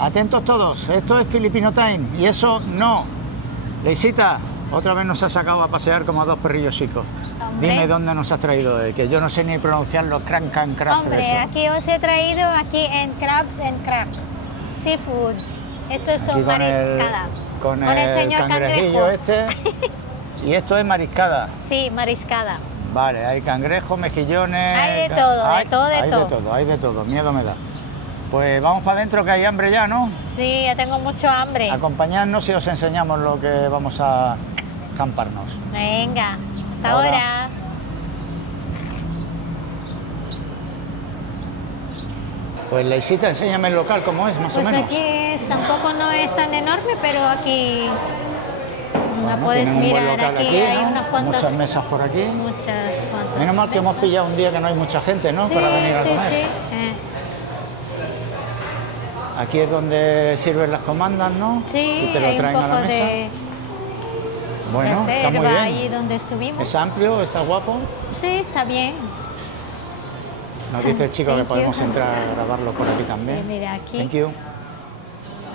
Atentos todos, esto es Filipino Time y eso no. Leisita, otra vez nos ha sacado a pasear como a dos perrillos chicos. Hombre. Dime dónde nos has traído hoy, que yo no sé ni pronunciar los crank and crab. Hombre, aquí os he traído aquí en Crabs and Crack, seafood. Estos son mariscada. Con el señor cangrejillo cangrejo. este. Y esto es mariscada. Sí, mariscada. Vale, hay cangrejos, mejillones... Hay de todo, hay de todo, de hay todo. de todo, hay de todo, miedo me da. Pues vamos para adentro que hay hambre ya, ¿no? Sí, ya tengo mucho hambre. Acompañadnos y os enseñamos lo que vamos a camparnos. Venga, hasta Ahora. ahora. Pues Leisita, enséñame el local cómo es, más Pues o menos. aquí tampoco no es tan enorme, pero aquí la Bueno, puedes tienen un buen mirar. local Aquí hay ¿no? unas cuantas. Muchas mesas por aquí. Muchas cuantas. Menos mal que hemos mesas. pillado un día que no hay mucha gente, ¿no? Sí, Para venir a sí, comer. sí. Aquí es donde sirven las comandas, ¿no? Sí, Y te lo hay un traen a la poco mesa. de Bueno, está muy reserva bien. allí donde estuvimos. Es amplio, está guapo. Sí, está bien. Nos dice el chico que Thank you. podemos entrar a grabarlo por aquí también. Sí, mira, aquí. Thank you.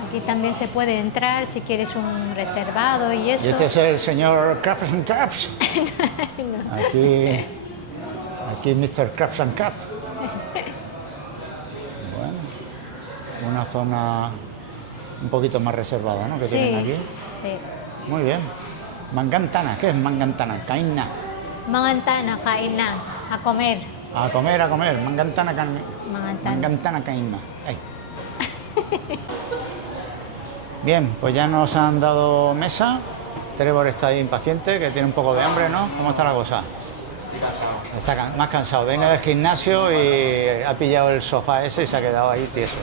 Aquí también se puede entrar si quieres un reservado y eso. Y este es el señor Crabs and Crabs. Aquí Mr. Crabs and Crabs. Bueno, una zona un poquito más reservada, ¿no? Que Sí, tienen aquí. sí. Muy bien. Mangantana, ¿qué es Mangantana? Caína. Mangantana, kaina, a comer. A comer, a comer. Mangantana, Mangantana. Mangantana caína. Ay. Bien, pues ya nos han dado mesa. Trevor está ahí impaciente, que tiene un poco de hambre, ¿no? ¿Cómo está la cosa? Estoy cansado. Está más cansado. Viene del gimnasio y ha pillado el sofá ese y se ha quedado ahí tieso.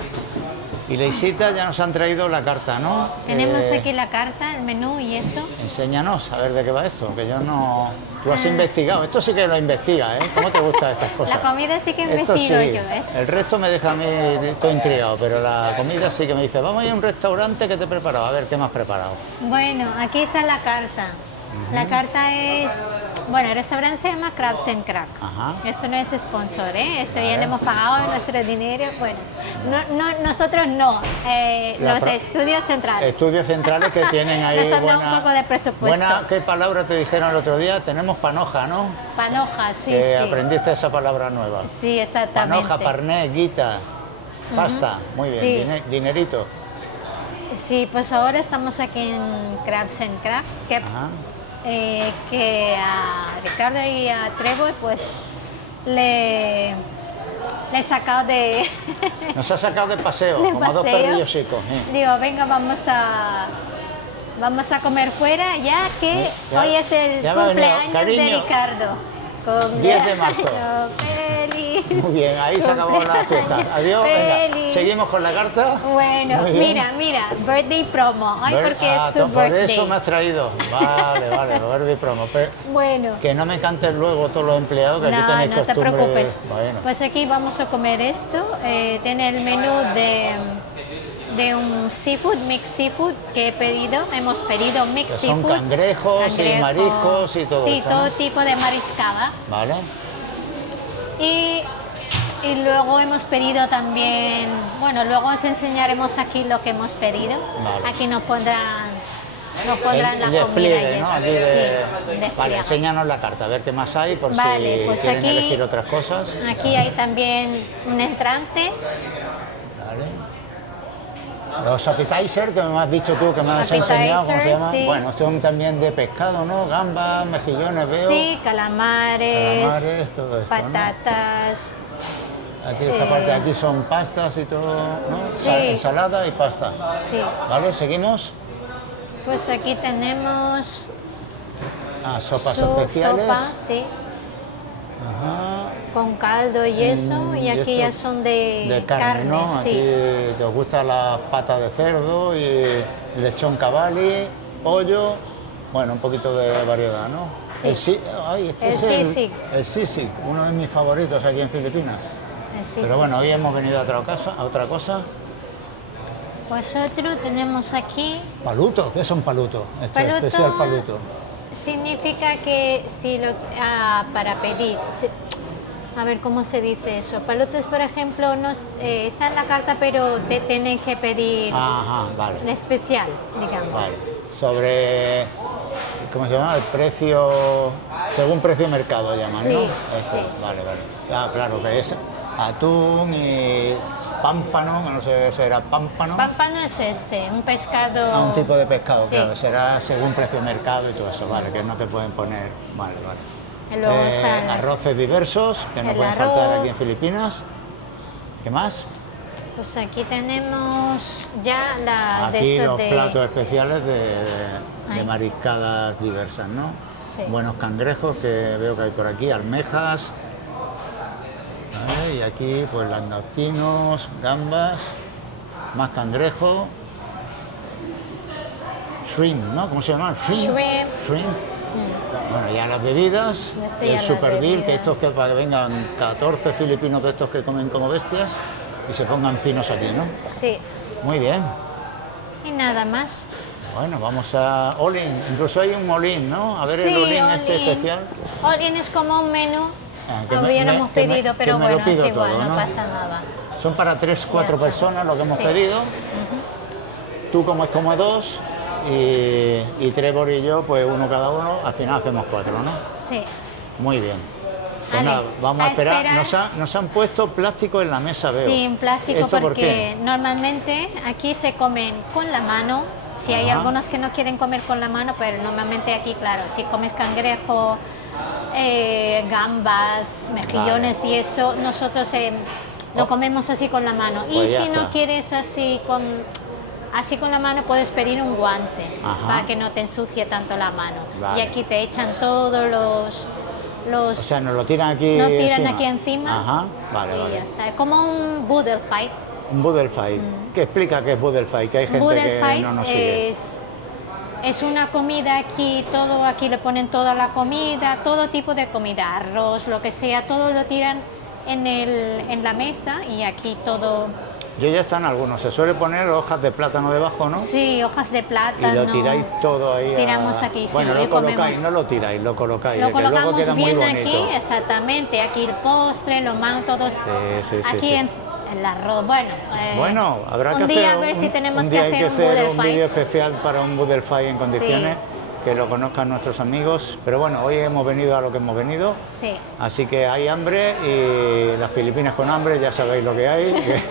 Y Leisita ya nos han traído la carta, ¿no? Tenemos aquí la carta, el menú y eso. Enséñanos a ver de qué va esto, que yo no... Tú has investigado, esto sí que lo investiga, ¿eh? ¿Cómo te gustan estas cosas? La comida sí que Esto investigo sí. yo, ¿ves? El resto me deja a mí todo intrigado, pero la comida sí que me dice, vamos a ir a un restaurante que te he preparado, a ver qué me has preparado. Bueno, aquí está la carta. La carta es... Bueno, el restaurante se llama Crabs and Crack. Ajá. Esto no es sponsor, ¿eh? Esto ya Vale. le hemos pagado nuestro dinero. Bueno, nosotros no, La los pro- de Estudios Centrales. Estudios centrales que tienen ahí Nos han dado un poco de presupuesto. Buena, ¿qué palabra te dijeron el otro día? Tenemos panoja, ¿no? Panoja, sí, Que sí. aprendiste esa palabra nueva. Sí, exactamente. Panoja, parné, guita, pasta. Muy bien, Sí. dinerito. Sí, pues ahora estamos aquí en Crabs and Crack, Ajá. que a Ricardo y a Trevor pues le he sacado de... Nos ha sacado de paseo, de como a dos paseo. perrillos chicos. Digo, venga, vamos a comer fuera ya que Ya- hoy es el ya me ha venido, cumpleaños de cariño. Ricardo. 10 de marzo. Feliz. Muy bien, ahí se acabó la fiesta. Adiós, venga. Feliz. Seguimos con la carta. Bueno, Muy bien. mira, birthday promo. Ay, porque es su por birthday. eso me has traído. Vale, verde promo. Pero Bueno. que no me canten luego todos los empleados, que aquí No, tenéis no te costumbre. preocupes. Bueno, Pues aquí vamos a comer esto. Tiene el menú de un seafood, mix seafood que he pedido. Hemos pedido mix que son seafood. cangrejos y mariscos y todo Sí, esto, todo ¿no? tipo de mariscada. Vale. Y luego hemos pedido también, bueno, luego os enseñaremos aquí lo que hemos pedido. Vale. Aquí nos pondrán la comida despliegue, y ¿no? eso. Aquí Sí, Vale, despliegue. enséñanos la carta, a ver qué más hay, por Vale, si pues quieren aquí- elegir otras cosas. Aquí hay también un entrante. Vale. Los appetizer, que me has dicho tú, que me has enseñado, ¿cómo se Appetizer, llaman? sí. Bueno, son también de pescado, ¿no? Gambas, mejillones, veo. Sí, calamares, Calamares, todo esto, ¿no? patatas. Aquí esta parte, aquí son pastas y todo, ¿no? Sí. Ensalada y pasta. Sí, ¿Vale? ¿Seguimos? pues aquí tenemos Sopas su especiales. sopa, sí, Ajá. con caldo y eso. Y aquí ya esto son de carne, ¿no? sí. Aquí te gusta la pata de cerdo y lechón cavalli, pollo, bueno, un poquito de variedad, ¿no? Sí. Este El es sisig. el sisig, uno de mis favoritos aquí en Filipinas. Sí, Pero sí. bueno, hoy hemos venido a otra cosa. Pues otro tenemos aquí. Paluto, ¿qué son palutos? Esto es Paluto. especial paluto. Significa que si lo para pedir, A ver cómo se dice eso. Palotes, por ejemplo, no está en la carta, pero te tienen que pedir Ajá, vale. un especial, digamos. Vale. Sobre, ¿cómo se llama? El precio, según precio de mercado llaman, Sí, ¿no? Eso sí, es, sí. vale, vale. Claro, que es atún y pámpano, que no sé si era pámpano. Pámpano es un pescado. Un tipo de pescado, Sí. claro, será según precio de mercado y todo eso, vale, que no te pueden poner, vale, vale. Y luego está el- arroces diversos, que no el pueden faltar arroz. aquí en Filipinas. ¿Qué más? Pues aquí tenemos ya la de Aquí estos los de. platos especiales de Ay. mariscadas diversas, ¿no? Sí. Buenos cangrejos que veo que hay por aquí, almejas. ¿Vale? Y aquí pues langostinos, gambas, más cangrejo. Shrimp, ¿no? ¿Cómo se llama? Shrimp. Shrimp. Bueno, ya las bebidas, Este ya el las super deal, que bebidas. estos que para que vengan 14 filipinos de estos que comen como bestias y se pongan finos aquí, ¿no? Sí. Muy bien. Y nada más. Bueno, vamos a all-in. Incluso hay un all-in, ¿no? A ver Sí, el all-in este all-in. especial. All-in es como un menú. Que me- Hubiéramos que me- pedido, que pero me lo bueno, pido es igual, todo, no ¿no? pasa nada. Son para 3, 4 está. personas lo que hemos Sí. pedido. Tú comes como 2 y Trevor y yo, pues uno cada uno. Al final hacemos 4, ¿no? Sí. Muy bien. Pues Vale, nada, vamos a a esperar. esperar. Nos han puesto plástico en la mesa, veo. Sin plástico ¿Esto por porque qué? normalmente aquí se comen con la mano. Si hay Ajá. algunos que no quieren comer con la mano, pero normalmente aquí, claro, si comes cangrejo, gambas, mejillones Vale. y eso, nosotros lo comemos así con la mano. Pues y ya si no está. quieres así con la mano, puedes pedir un guante Ajá. para que no te ensucie tanto la mano. Vale. Y aquí te echan todos los O sea, nos lo tiran aquí no tiran encima. aquí encima. Ajá, vale, y vale. ya está. Es como un boodle fight. Un Boodle Fight. ¿Qué explica qué es Boodle Fight? Que hay gente Boodle que fight no nos sigue. es una comida aquí, todo aquí le ponen toda la comida, todo tipo de comida, arroz, lo que sea, todo lo tiran en la mesa y aquí todo, Yo ya están algunos. Se suele poner hojas de plátano debajo, ¿no? sí, hojas de Y plátano. lo tiráis todo ahí. Tiramos aquí, sí, Bueno, lo y colocáis, comemos. no lo tiráis, lo colocáis. Lo que luego colocamos queda muy bien bonito. aquí, exactamente, aquí el postre, los man, todos sí, aquí sí. en el arroz, bueno. Bueno, habrá que un día hacer a ver si tenemos un que día hay hacer un hacer boodle un fight. vídeo especial para un Boodle Fight en condiciones, que lo conozcan nuestros amigos. Pero bueno, hoy hemos venido a lo que hemos venido. Sí. Así que hay hambre y las Filipinas con hambre, ya sabéis lo que hay.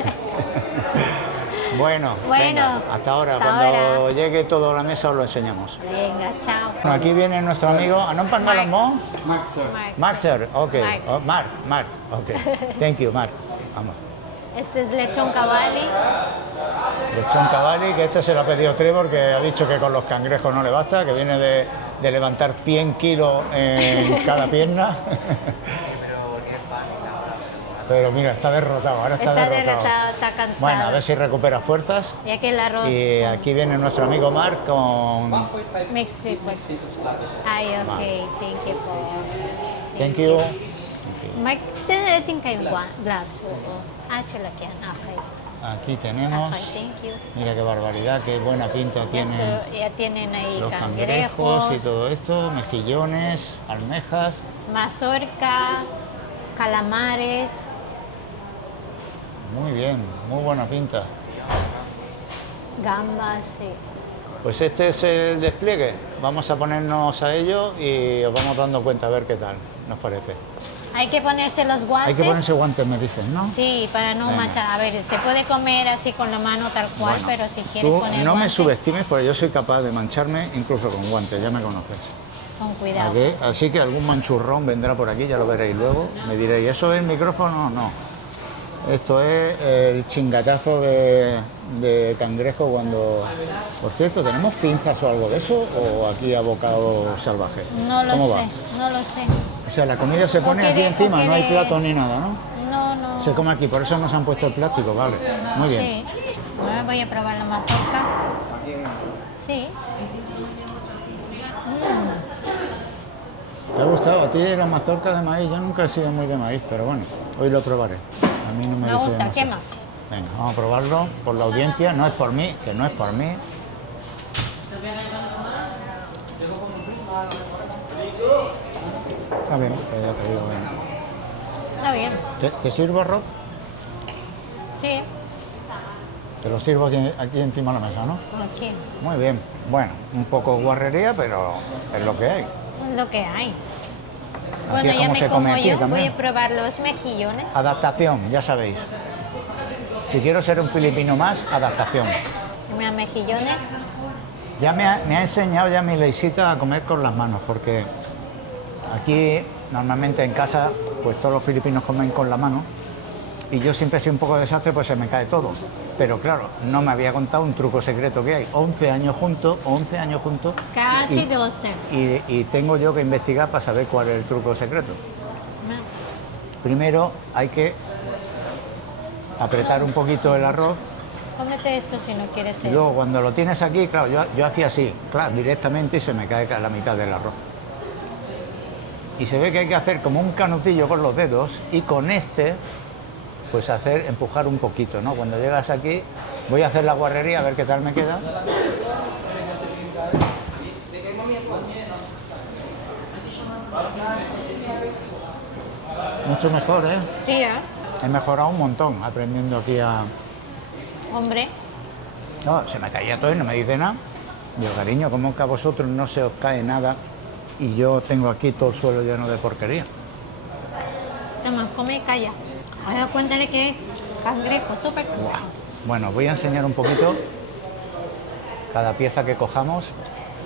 Bueno, venga, hasta ahora. hasta Cuando ahora. llegue todo a la mesa os lo enseñamos. Venga, chao. Bueno, aquí viene nuestro amigo. ¿No Mark. Mo? Mark. Mark, sir. Ok. Mark. Oh, Mark. Ok. Thank you, Mark. Vamos. Este es lechón cavalli. Lechón cavalli, que este se lo ha pedido Trevor, que ha dicho que con los cangrejos no le basta, que viene de levantar 100 kilos en cada pierna. Pero mira, está derrotado, ahora está derrotado. Está cansado. Bueno, a ver si recupera fuerzas. Y aquí el arroz. Y aquí viene nuestro amigo Mark con... Mixed with. Ay, ok. Thank you for. Thank you. Mark, tin kayong gloves. Oo. Chalakyan. Okay. Aquí tenemos, Okay, thank you. mira qué barbaridad, qué buena pinta tienen Esto, ya tienen ahí los cangrejos, cangrejos y todo esto, mejillones, almejas. mazorca, calamares. Muy bien, muy buena pinta. Gambas, sí. Pues este es el despliegue. Vamos a ponernos a ello y os vamos dando cuenta a ver qué tal nos parece. Hay que ponerse los guantes. Hay que ponerse guantes, me dicen, ¿no? Sí, para no Venga. manchar. A ver, se puede comer así con la mano tal cual, Bueno, pero si quieres tú poner no me guantes, subestimes porque yo soy capaz de mancharme incluso con guantes, ya me conoces. con cuidado. ¿Vale? Así que algún manchurrón vendrá por aquí, ya lo veréis luego. Me diréis, ¿eso es el micrófono? No. Esto es el chingatazo de cangrejo cuando... Por cierto, ¿tenemos pinzas o algo de eso? ¿O aquí a bocado salvaje? No lo ¿Cómo sé, va? no lo sé. O sea, la comida se pone aquí encima, no hay plato ni nada, ¿no? No, no. Se come aquí, por eso nos han puesto el plástico, vale. Muy bien. Sí. Ahora voy a probar la mazorca. Sí. ¿Te ha gustado a ti la mazorca de maíz? Yo nunca he sido muy de maíz, pero bueno, hoy lo probaré. A mí no me Me dice gusta, demasiado. ¿qué más? Venga, vamos a probarlo por la audiencia, no es por mí, que no es por mí. Está bien, pero ya te digo, venga. Está bien. ¿Te sirvo arroz? Sí, Te lo sirvo aquí encima de la mesa, ¿no? aquí. Muy bien. Bueno, un poco guarrería, pero es lo que hay. Es lo que hay. Así Bueno, es ya como me se como come aquí yo. Voy también. a probar los mejillones. Adaptación, ya sabéis. Si quiero ser un filipino más, adaptación. Mira, mejillones. Ya me ha enseñado ya mi leisita a comer con las manos, porque aquí normalmente en casa pues todos los filipinos comen con la mano y yo siempre he sido un poco desastre, pues se me cae todo. Pero claro, no me había contado un truco secreto que hay. 11 años juntos, Casi 12. y tengo yo que investigar para saber cuál es el truco secreto. Primero hay que apretar un poquito el arroz. Cómete esto si no quieres Y eso. luego cuando lo tienes aquí, claro, yo hacía así, claro, directamente y se me cae la mitad del arroz. Y se ve que hay que hacer como un canutillo con los dedos y con este, pues empujar un poquito, ¿no? Cuando llegas aquí, voy a hacer la guarrería a ver qué tal me queda. Mucho mejor, ¿eh? Sí, ¿eh? He mejorado un montón aprendiendo aquí a... Hombre, No, se me caía todo y no me dice nada. Digo, cariño, ¿cómo que a vosotros no se os cae nada y yo tengo aquí todo el suelo lleno de porquería? toma, come y calla. Me he dado cuenta de que cangrejo, súper cangrejo. Buah. Bueno, voy a enseñar un poquito. Cada pieza que cojamos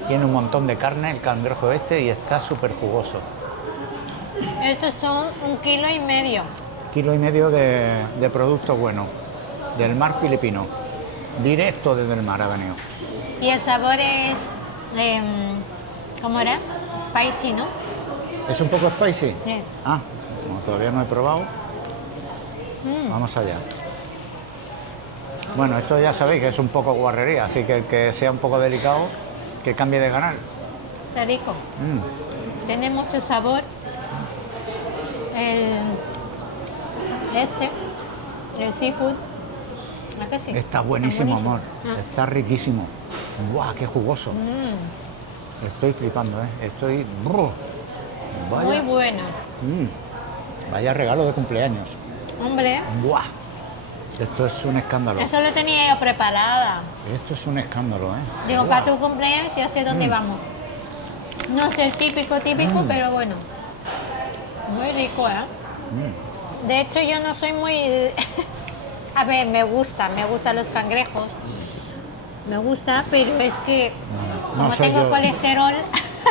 tiene un montón de carne, el cangrejo este, y está súper jugoso. Estos son 1,5 kilos. Kilo y medio de producto bueno, del mar filipino. Directo desde el mar ha venido. Y el sabor es, ¿cómo era? Spicy, ¿no? ¿Es un poco spicy? Sí. Ah, como todavía no he probado, vamos allá. Bueno, esto ya sabéis que es un poco guarrería, así que el que sea un poco delicado, que cambie de canal. Está rico. Tiene mucho sabor. El seafood. ¿A que sí? Está buenísimo, amor. Ah. Está riquísimo. ¡Guau, qué jugoso! Estoy flipando, ¿eh? Estoy... ¡Brr! Vaya, Muy bueno. vaya regalo de cumpleaños. Hombre, ¡Buah! Esto es un escándalo. eso lo tenía yo preparada. Esto es un escándalo, ¿eh? Digo, ¡Buah! para tu cumpleaños ya sé dónde vamos. No es el típico, pero bueno. Muy rico, ¿eh? De hecho, yo no soy muy... A ver, me gustan los cangrejos. Me gusta, pero es que No como soy tengo yo. colesterol,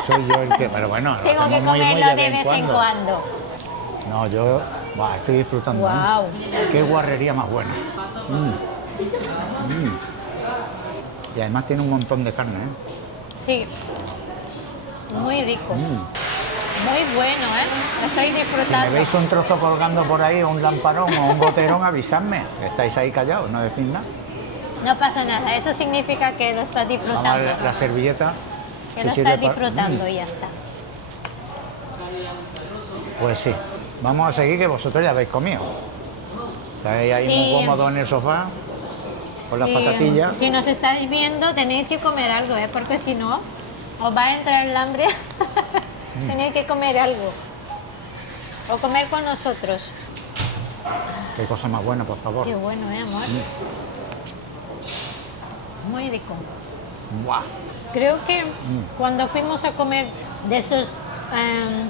Soy yo el que... Pero bueno, lo tengo que hacemos muy comerlo de vez en cuando. No, yo... Buah, estoy disfrutando. Guau. Qué guarrería más buena. Y además tiene un montón de carne, ¿eh? Sí. Muy rico. Muy bueno, ¿eh? Estoy Si me disfrutando. veis un trozo colgando por ahí, un lamparón o un goterón, avisadme. Estáis ahí callados, no decís nada. No pasa nada. Eso significa que lo estás Vamos a disfrutando. ver la servilleta. Que lo sirve estás para- disfrutando y ya está. Pues sí. Vamos a seguir, que vosotros ya habéis comido. Estáis ahí muy Y- cómodos en el sofá, con las Y, patatillas. si nos estáis viendo, tenéis que comer algo, ¿eh? Porque si no, os va a entrar el hambre. Tenéis que comer algo. O comer con nosotros. Qué cosa más buena, por favor. Qué bueno, amor? Muy rico. Buah. Creo que cuando fuimos a comer de esos,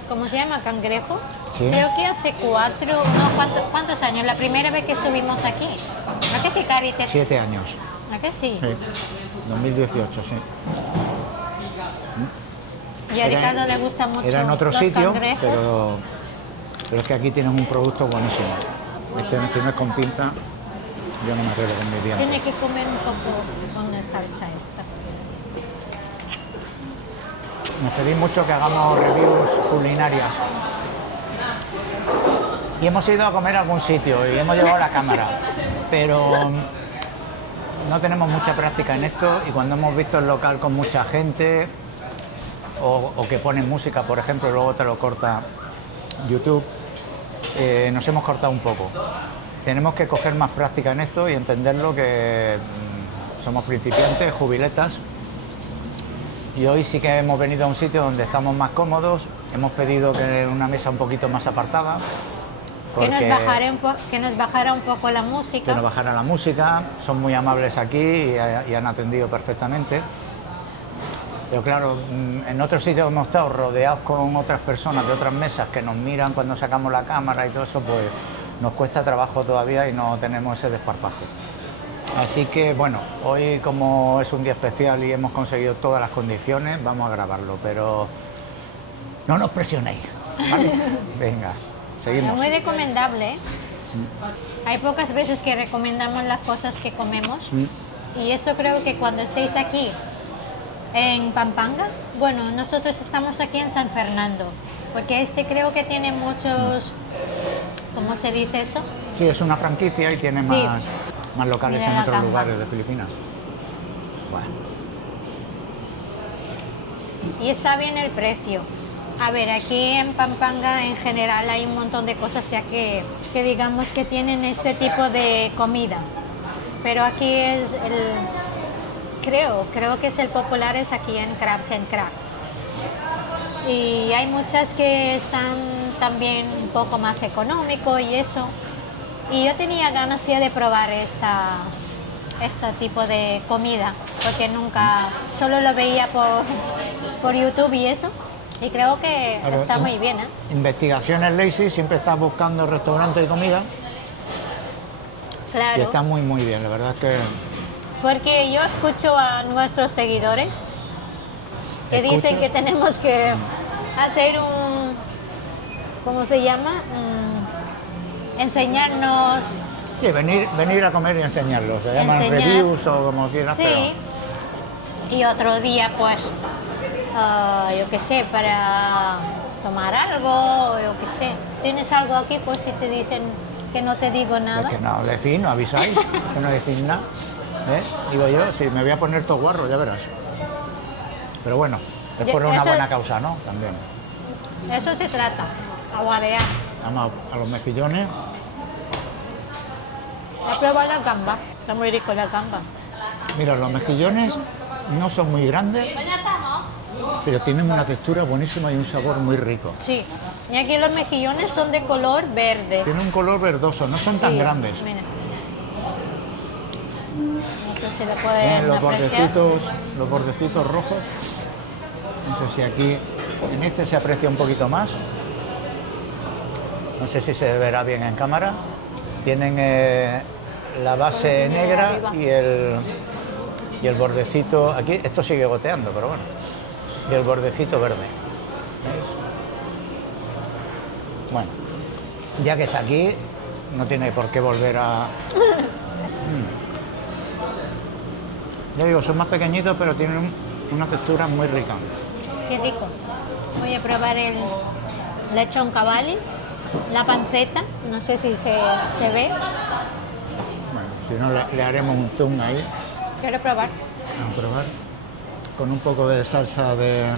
¿cómo se llama? Cangrejo. Sí. Creo que hace 4, no, ¿cuántos años? La primera vez que estuvimos aquí. ¿A qué sí, Cari? 7 años. ¿A qué sí? Sí. 2018, sí. Y a Ricardo le gusta mucho Era en otro los sitio, cangrejos. pero es que aquí tienes un producto buenísimo. Este, si no es con pinta, yo no me atrevo con mi tiempo. Tiene que comer un poco con la salsa esta. Nos pedís mucho que hagamos reviews culinarias. Y hemos ido a comer a algún sitio y hemos llevado la cámara, pero no tenemos mucha práctica en esto y cuando hemos visto el local con mucha gente o que ponen música, por ejemplo, luego te lo corta YouTube, nos hemos cortado un poco. Tenemos que coger más práctica en esto y entenderlo que somos principiantes, jubiletas. Y hoy sí que hemos venido a un sitio donde estamos más cómodos, hemos pedido que una mesa un poquito más apartada Que nos bajara un poco la música. Que nos bajara la música, son muy amables aquí y han atendido perfectamente. Pero claro, en otros sitios hemos estado rodeados con otras personas de otras mesas que nos miran cuando sacamos la cámara y todo eso, pues nos cuesta trabajo todavía y no tenemos ese desparpajo. Así que bueno, hoy como es un día especial y hemos conseguido todas las condiciones, vamos a grabarlo, pero no nos presionéis, ¿vale? Venga, seguimos. Es muy recomendable, ¿eh? Hay pocas veces que recomendamos las cosas que comemos y eso creo que cuando estéis aquí en Pampanga, bueno, nosotros estamos aquí en San Fernando, porque este creo que tiene muchos, ¿cómo se dice eso? Sí, es una franquicia y tiene Sí. más locales Mira en la otros gamba. lugares de Filipinas. Bueno, Y está bien el precio. A ver, aquí en Pampanga en general hay un montón de cosas ya que digamos que tienen este tipo de comida. Pero aquí es creo que es el popular es aquí en Crabs and Crack. Y hay muchas que están también un poco más económico y eso. Y yo tenía ganas ya de probar este tipo de comida, porque nunca, solo lo veía por YouTube y eso. Y creo que claro, está muy bien, ¿eh? Investigaciones Lazy siempre está buscando restaurantes de comida y Claro. está muy bien, la verdad es que Porque yo escucho a nuestros seguidores que dicen ¿Escuchas? que tenemos que hacer ¿cómo se llama? Enseñarnos, sí, venir a comer y enseñarlo, se llaman Enseñar. reviews o como quieras, sí. Y otro día, pues, yo qué sé, para tomar algo, yo qué sé. ¿Tienes algo aquí? Pues si te dicen que no te digo pero nada. es que no decís, no avisáis, que no decís nada. ¿Eh? Digo yo, sí, me voy a poner todo guarro, ya verás. Pero bueno, es por una Eso- buena causa, ¿no? También. Eso se trata, aguarear. Vamos a los mejillones. He probado la gamba, está muy rico la gamba. Mira, los mejillones no son muy grandes, pero tienen una textura buenísima y un sabor muy rico. Sí, y aquí los mejillones son de color verde. Tienen un color verdoso, no son tan Sí, grandes. mira. No sé si le Tienen pueden apreciar. los bordecitos rojos. No sé si aquí, en este se aprecia un poquito más. No sé si se verá bien en cámara. Tienen la base enseñar negra arriba. y el bordecito, aquí esto sigue goteando, pero bueno, y el bordecito verde. ¿Veis? Bueno, ya que está aquí, no tiene por qué volver a... Ya digo, son más pequeñitos, pero tienen una textura muy rica. Qué rico. Voy a probar el lechón cavalli, la panceta, no sé si se ve. Bueno, si no, le haremos un zoom ahí. Quiero probar. Vamos a probar. Con un poco de salsa de...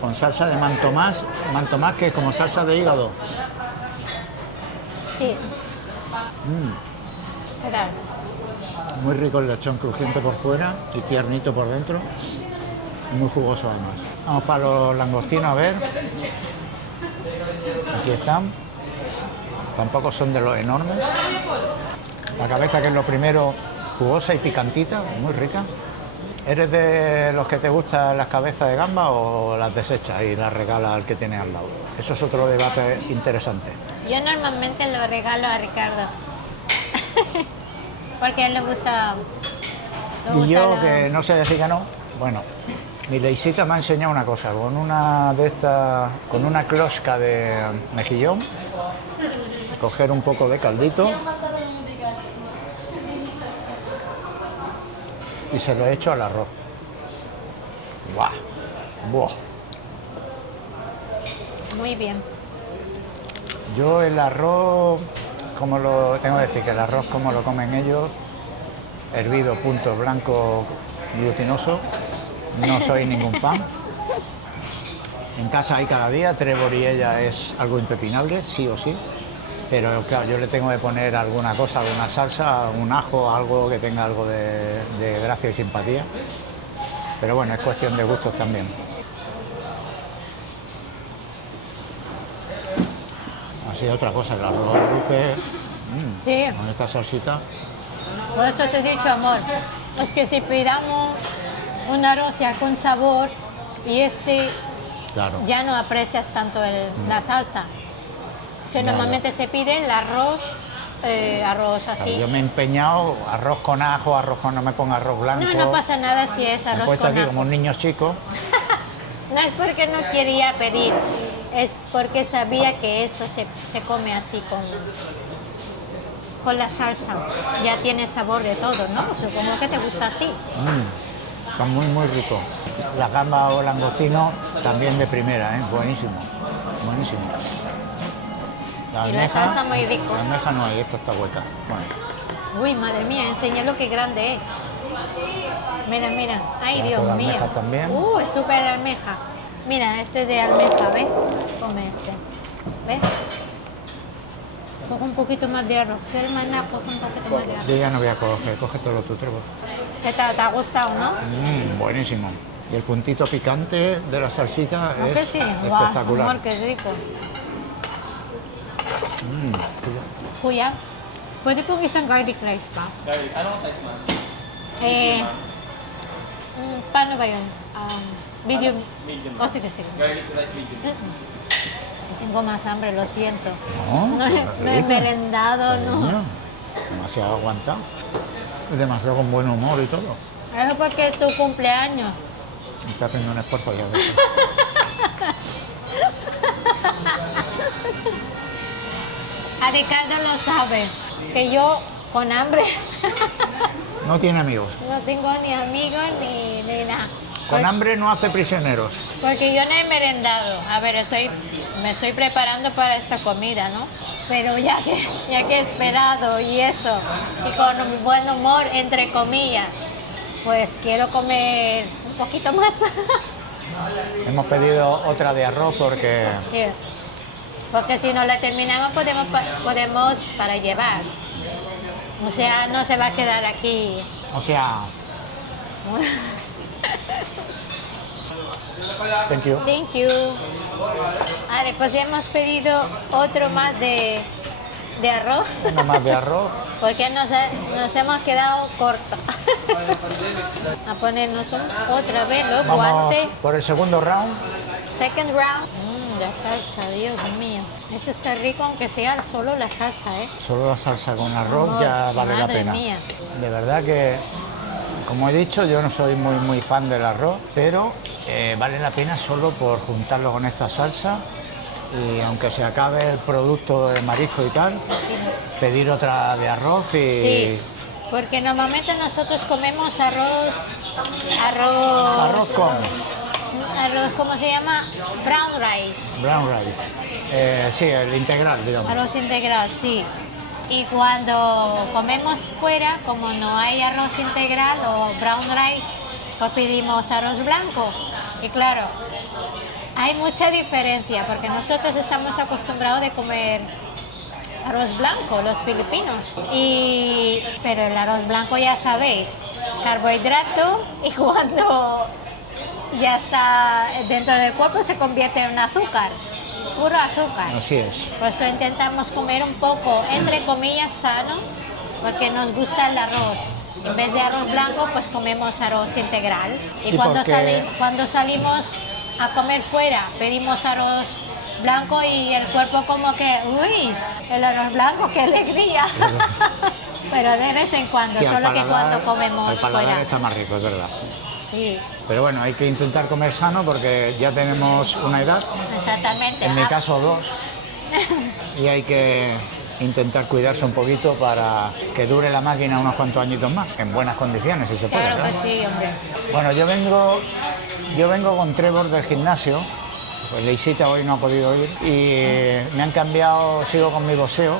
Con salsa de mantomás que es como salsa de hígado. Sí. ¿Qué tal? Muy rico el lechón, crujiente por fuera y tiernito por dentro. Y muy jugoso además. Vamos para los langostinos a ver. Aquí están. Tampoco son de los enormes. La cabeza, que es lo primero, jugosa y picantita, muy rica. ¿Eres de los que te gustan las cabezas de gamba o las desechas y las regalas al que tienes al lado? Eso es otro debate interesante. Yo normalmente lo regalo a Ricardo. Porque a él le gusta. Y yo, que no sé decir que no, bueno, mi Leisita me ha enseñado una cosa, con una de estas, con una closca de mejillón, coger un poco de caldito y se lo echo al arroz. ¡Buah! ¡Buah! Muy bien. Yo el arroz, como lo tengo que decir, que el arroz como lo comen ellos, hervido, punto, blanco, glutinoso, no soy ningún fan. En casa hay cada día, Trevor y ella es algo impepinable, sí o sí, pero claro, yo le tengo que poner alguna cosa, alguna salsa, un ajo, algo que tenga algo de gracia y simpatía. Pero bueno, es cuestión de gustos también. Así otra cosa, el arroz dulce, Sí, con esta salsita. por eso te he dicho, amor. Es que si pidamos un arroz ya con sabor y Claro. ya no aprecias tanto la salsa. Si Ya, normalmente se pide el arroz, arroz Claro, así. yo me he empeñado, arroz con ajo, arroz con... no me ponga arroz blanco. No, no pasa nada si es Me he arroz puesto con aquí como ajo. un niño chico. No es porque no quería pedir, es porque sabía que eso se come así con la salsa. Ya tiene sabor de todo, ¿no? Supongo que te gusta así. Está muy, muy rico. La gamba o langostino también de primera, ¿eh? Buenísimo. Buenísimo. Y la salsa muy rico. La almeja no hay, esta está hueca. Bueno, Uy, madre mía, enseña lo que grande es. Mira, mira. Ay, Pedazo Dios de mío. almeja también. Es súper almeja. Mira, este es de almeja, ¿ves? Come este. ¿Ves? Coge un poquito más de arroz. ¿Quieres más nada? Coge un poquito más de arroz. yo ya no voy a coger, cógetelo tú, Trevor. ¿Qué tal? ¿Te ha gustado, no? Buenísimo. Y el puntito picante de la salsita ¿No es que sí? Guau, espectacular. amor, qué rico. Kuya, pwede pong isang garlic rice pa? Garlic. Anong size man? Paano ba yun? Medium. Medium. Oh, sige, sige. Garlic rice medium. Tengo más hambre, lo siento. No, No he rico. merendado, no. Coño, demasiado aguantado. Es demasiado con buen humor y todo. Eso porque es tu cumpleaños. Me está haciendo un esfuerzo ya. A Ricardo lo sabe, que yo con hambre No tiene amigos. no tengo ni amigos ni nada. Con hambre no hace prisioneros. Porque yo no he merendado. A ver, me estoy preparando para esta comida, ¿no? Pero ya que he esperado y eso, y con un buen humor, entre comillas, pues quiero comer un poquito más. Hemos pedido otra de arroz porque Porque si no la terminamos podemos para llevar. O sea, no se va a quedar aquí. O sea, thank you. Thank you. Vale, pues ya hemos pedido otro más de arroz. Una más de arroz. Porque nos hemos quedado cortos. A ponernos otra vez los Vamos guantes. por el segundo round. Second round. La salsa, Dios mío. Eso está rico aunque sea solo la salsa, ¿eh? Solo la salsa con arroz Amor, ya vale la madre pena. mía. De verdad que, como he dicho, yo no soy muy fan del arroz, pero vale la pena solo por juntarlo con esta salsa. Y aunque se acabe el producto de marisco y tal, pedir otra de arroz y... Sí, porque normalmente nosotros comemos arroz, Arroz con ¿cómo se llama? Brown rice, brown rice. Sí, el integral, digamos. arroz integral, sí. Y cuando comemos fuera, como no hay arroz integral o brown rice, pues pedimos arroz blanco. Y claro, hay mucha diferencia porque nosotros estamos acostumbrados de comer arroz blanco, los filipinos. Pero el arroz blanco ya sabéis, carbohidrato y cuando ya está dentro del cuerpo se convierte en un azúcar, puro azúcar. Así es. Por eso intentamos comer un poco, entre comillas, sano, porque nos gusta el arroz. En vez de arroz blanco, pues comemos arroz integral. Y Sí, porque- cuando salimos a comer fuera, pedimos arroz blanco y el cuerpo como que, uy, el arroz blanco, qué alegría. Pero de vez en cuando, Sí, al solo que paladar- cuando comemos al paladar fuera. está más rico, es verdad. Sí, Pero bueno, hay que intentar comer sano porque ya tenemos una edad, exactamente. en mi caso 2, y hay que intentar cuidarse un poquito para que dure la máquina unos cuantos añitos más, en buenas condiciones, si se puede. Claro que ¿sabes? sí, hombre. Bueno, yo vengo con Trevor del gimnasio, pues Leisita hoy no ha podido ir, y me han cambiado, sigo con mi boxeo,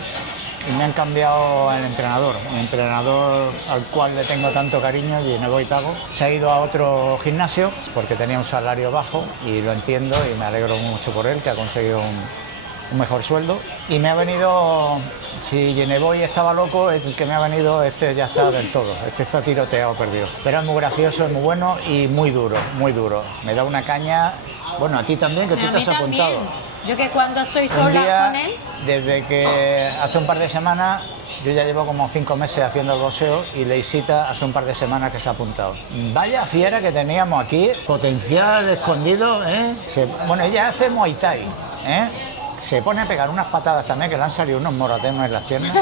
y me han cambiado el entrenador, un entrenador al cual le tengo tanto cariño, Gineboi Tago. Se ha ido a otro gimnasio porque tenía un salario bajo y lo entiendo y me alegro mucho por él, que ha conseguido un mejor sueldo. Y me ha venido, si Gineboi estaba loco, el que me ha venido, este ya está del todo, este está tiroteado, perdido. Pero es muy gracioso, es muy bueno y muy duro, muy duro. Me da una caña, bueno, a ti también, que tú A te mí has apuntado. también. Yo que cuando estoy Un sola día, con él, desde que hace un par de semanas, yo ya llevo como 5 meses haciendo el boxeo y Leisita hace un par de semanas que se ha apuntado. Vaya fiera que teníamos aquí, potencial escondido, ¿eh? Bueno, ella hace Muay Thai, ¿eh? Se pone a pegar unas patadas también, que le han salido unos moratones en las piernas,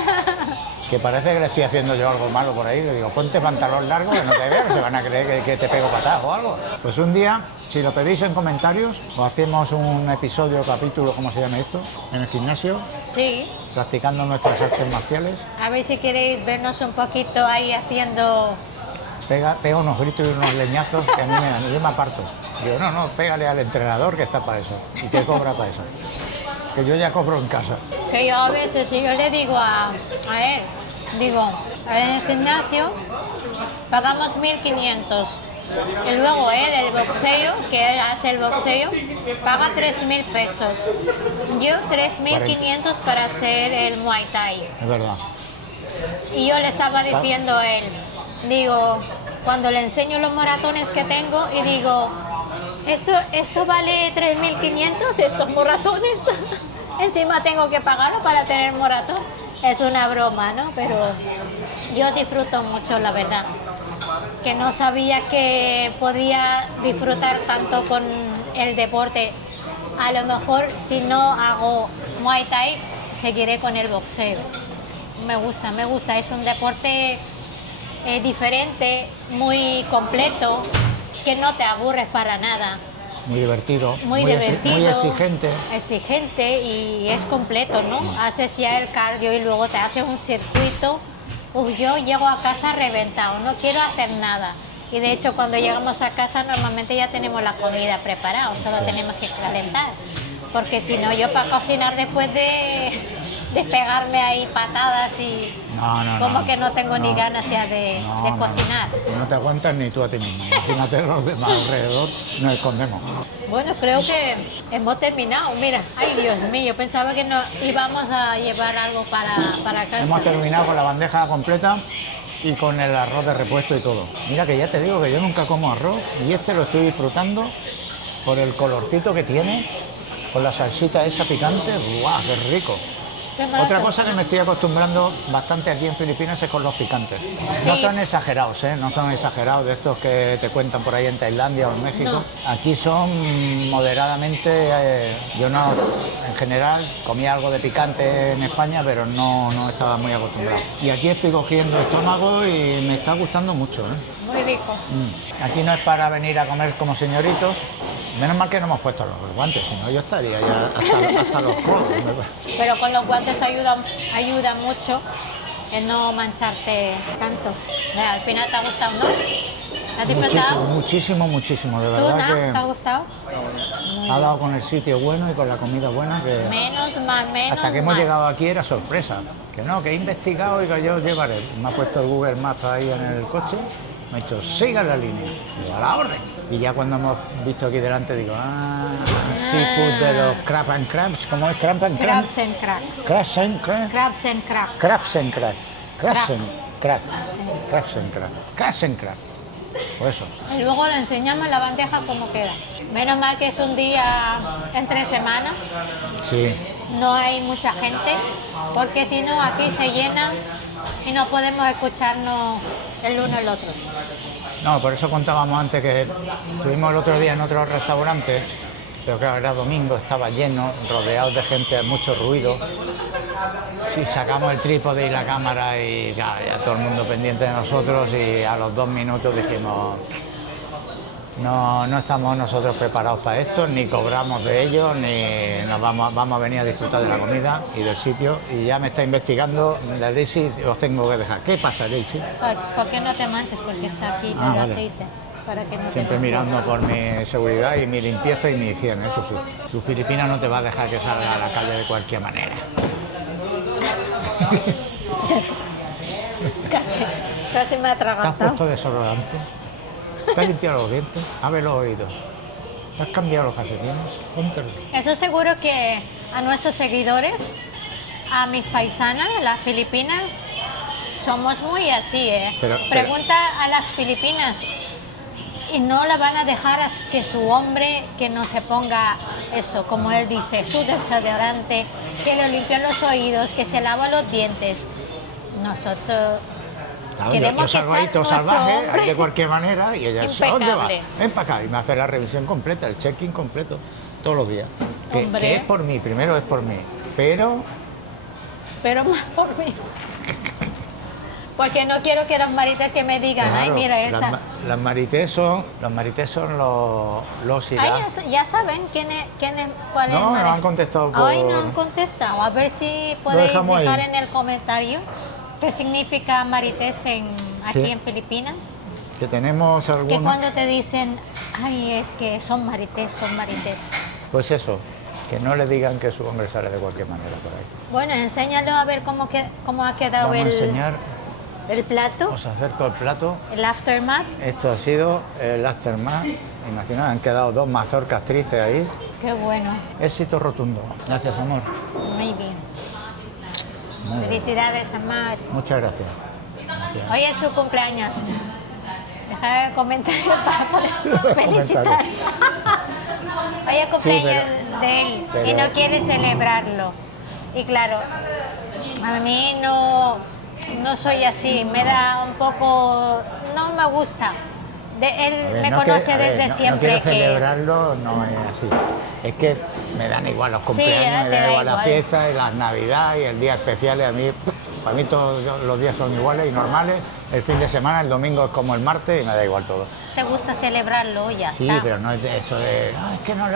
que parece que le estoy haciendo yo algo malo por ahí. Le digo, ponte pantalón largo, que no te vean, se van a creer que te pego patadas o algo. Pues un día, si lo pedís en comentarios, o hacemos un episodio o capítulo, ¿cómo se llama esto? En el gimnasio, sí. practicando nuestras artes marciales. A ver si queréis vernos un poquito ahí haciendo... Pega unos gritos y unos leñazos que a mí yo me aparto. Digo, no, pégale al entrenador que está para eso y que cobra para eso. Que yo ya cobro en casa. Que yo a veces, si yo le digo a él, digo, en el gimnasio pagamos 1.500. Y luego él, el boxeo, que él hace el boxeo, paga 3.000 pesos. Yo 3.500 para hacer el Muay Thai. Es verdad. Y yo le estaba diciendo a él, digo, cuando le enseño los moratones que tengo y digo, ¿esto vale 3.500 estos moratones? Encima tengo que pagarlo para tener moratón. Es una broma, ¿no? Pero yo disfruto mucho, la verdad. Que no sabía que podía disfrutar tanto con el deporte. A lo mejor si no hago Muay Thai, seguiré con el boxeo. Me gusta. Es un deporte diferente, muy completo, que no te aburres para nada. Muy divertido. Muy divertido. Muy exigente. Exigente y es completo, ¿no? Haces ya el cardio y luego te haces un circuito. Yo llego a casa reventado, no quiero hacer nada. Y de hecho cuando llegamos a casa normalmente ya tenemos la comida preparada, solo tenemos que calentar. Porque si no, yo para cocinar después de pegarme ahí patadas y como que no tengo ni ganas ya de cocinar. No te aguantas ni tú a ti mismo. Imagínate los demás alrededor, nos escondemos. Bueno, creo que hemos terminado. Mira, ay Dios mío, pensaba que no íbamos a llevar algo para casa. Hemos terminado con la bandeja completa y con el arroz de repuesto y todo. Mira que ya te digo que yo nunca como arroz y este lo estoy disfrutando por el colorcito que tiene, con la salsita esa picante. ¡Guau, qué rico! Otra cosa que me estoy acostumbrando bastante aquí en Filipinas es con los picantes. Sí. No son exagerados, ¿eh? No son exagerados de estos que te cuentan por ahí en Tailandia o en México. No. Aquí son moderadamente, yo no, en general, comía algo de picante en España, pero no estaba muy acostumbrado. Y aquí estoy cogiendo estómago y me está gustando mucho, ¿eh? Muy rico. Aquí no es para venir a comer como señoritos. Menos mal que no hemos puesto los guantes, si no yo estaría ya hasta los codos. Pero con los guantes ayuda mucho en no mancharte tanto. Al final te ha gustado, ¿no? ¿Te has disfrutado? Muchísimo, de ¿Tú, verdad Nat, que te ha gustado? ha dado con el sitio bueno y con la comida buena que Menos mal. hasta que hemos llegado aquí era sorpresa. Que no, que he investigado y que yo os llevaré. Me ha puesto el Google Maps ahí en el coche, me ha dicho, siga la línea, digo, a la orden. Y ya cuando hemos visto aquí delante digo, seafood de los crab and crabs, ¿cómo es? Crab and crabs. Crabs and crack. Crabs and crabs. Crabs and crack. Crabs and crab. Crabs and crab. Crabs and crab. Crabs and crab. Pues eso. Y luego le enseñamos la bandeja cómo queda. Menos mal que es un día entre semana, Sí. no hay mucha gente, porque si no aquí se llena y no podemos escucharnos el uno el otro. No, por eso contábamos antes que estuvimos el otro día en otro restaurante, pero claro, era domingo, estaba lleno, rodeados de gente, mucho ruido. Sí, sacamos el trípode y la cámara y ya todo el mundo pendiente de nosotros y a los 2 minutos dijimos, no estamos nosotros preparados para esto, ni cobramos de ellos, ni nos vamos a venir a disfrutar de la comida y del sitio. Y ya me está investigando, la Daisy os tengo que dejar. ¿Qué pasa, Daisy? ¿Por qué no te manches? Porque está aquí el Vale. aceite. Para que no Siempre te manches. mirando por mi seguridad y mi limpieza y mi higiene, eso sí. Tu Filipina no te va a dejar que salga a la calle de cualquier manera. Casi me ha ¿Te has atragantado. puesto desodorante? ¿Te has limpiado los dientes? Abre los oídos. ¿Te has cambiado los calcetines? Póntelo. Eso seguro que a nuestros seguidores, a mis paisanas, las filipinas, somos muy así, ¿eh? Pero- Pregunta a las filipinas y no la van a dejar a que su hombre que no se ponga eso, como él dice, su desodorante, que le limpie los oídos, que se lava los dientes. Nosotros Claro, queremos yo que salgo ahí sea todo nuestro salvaje, hombre. ahí de cualquier manera, y ella, ¿a dónde va? Impecable. Ven para acá, y me hace la revisión completa, el check-in completo, todos los días. Hombre. Que es por mí, primero es por mí, pero Pero más por mí. Porque no quiero que las marites que me digan, ay, claro, mira esa. Las marités son los y Ay, las... ya saben cuál es No, el no mare- han contestado Ay, por- no han contestado. A ver si podéis dejamos dejar ahí. en el comentario qué significa marites aquí Sí. en Filipinas. Que tenemos Que algunos... cuando te dicen, ay, es que son marites, son marites. Pues eso, que no le digan que su hombre sale de cualquier manera por ahí. Bueno, enséñalo a ver cómo ha quedado Vamos a enseñar, el plato, os acerco el plato. el aftermath. Esto ha sido el aftermath. Imaginad, han quedado dos mazorcas tristes ahí. Qué bueno, Éxito rotundo. Gracias, amor. muy bien. Muy bien. Felicidades, Amar. Muchas gracias. Hoy es su cumpleaños. Dejar el comentario para poder felicitar. Hoy es cumpleaños de él y pero- no quiere celebrarlo. Y claro, a mí no soy así, me da un poco, no me gusta. Él A ver, me no conoce que- a ver, desde no siempre quiero celebrarlo, no es así. Es que me dan igual los cumpleaños, me te da da igual las igual. fiestas, y las navidades y el día especiales. Para mí todos los días son iguales y normales. El fin de semana, el domingo es como el martes y me da igual todo. te gusta celebrarlo, ya Sí, está. pero no es de eso de, no, es que no,